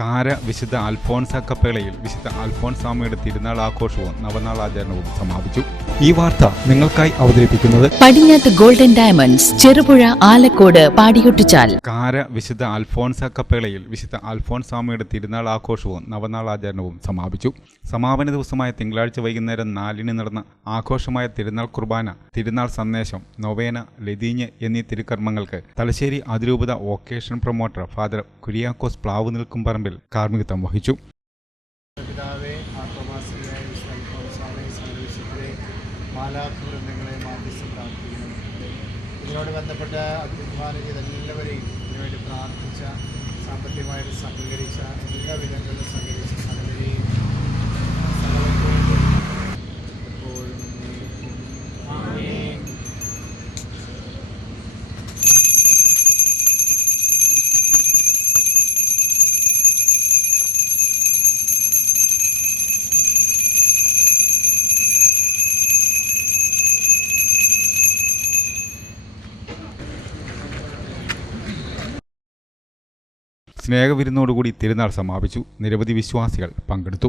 കാര വിശുദ്ധ അൽഫോൺസ കപ്പേളയിൽ വിശുദ്ധ അൽഫോൺസാമയുടെ തിരുനാൾ ആഘോഷവും നവനാൾ ആചരണവും സമാപിച്ചു. ഈ വാർത്ത നിങ്ങൾക്കായി അവതരിപ്പിക്കുന്നത് പടിഞ്ഞാത്ത് ഗോൾഡൻ ഡയമണ്ട്സ് ചെറുപുഴ ആലക്കോട് പാടിയൊട്ടിച്ചാൽ. കാര വിശുദ്ധ അൽഫോൺസ കപ്പേളയിൽ വിശുദ്ധ അൽഫോൺസാമയുടെ തിരുനാൾ ആഘോഷവും നവനാൾ ആചരണവും സമാപിച്ചു. സമാപന ദിവസമായ തിങ്കളാഴ്ച വൈകുന്നേരം നാലിന് നടന്ന ആഘോഷമായ തിരുനാൾ കുർബാന തിരുനാൾ സന്ദേശം നൊവേന ലതീഞ്ഞ് എന്നീ തിരുക്കർമ്മങ്ങൾക്ക് തലശ്ശേരി അതിരൂപത വൊക്കേഷൻ പ്രൊമോട്ടർ ഫാദർ കുര്യാക്കോസ് പ്ലാവ് നിൽക്കും പറമ്പിൽ കാർമ്മികത്വം വഹിച്ചു. മാലാഖവൃന്ദങ്ങളെ മാധ്യസ്ഥം പ്രാർത്ഥിക്കുന്നു ഇതിനോട് ബന്ധപ്പെട്ട അഭിമാനിതെല്ലാവരെയും ഇതിനുവേണ്ടി പ്രാർത്ഥിച്ച സാമ്പത്തികമായിട്ട് സഹകരിച്ച എല്ലാ സ്നേഹവിരുന്നോടുകൂടി തിരുനാൾ സമാപിച്ചു. നിരവധി വിശ്വാസികൾ പങ്കെടുത്തു.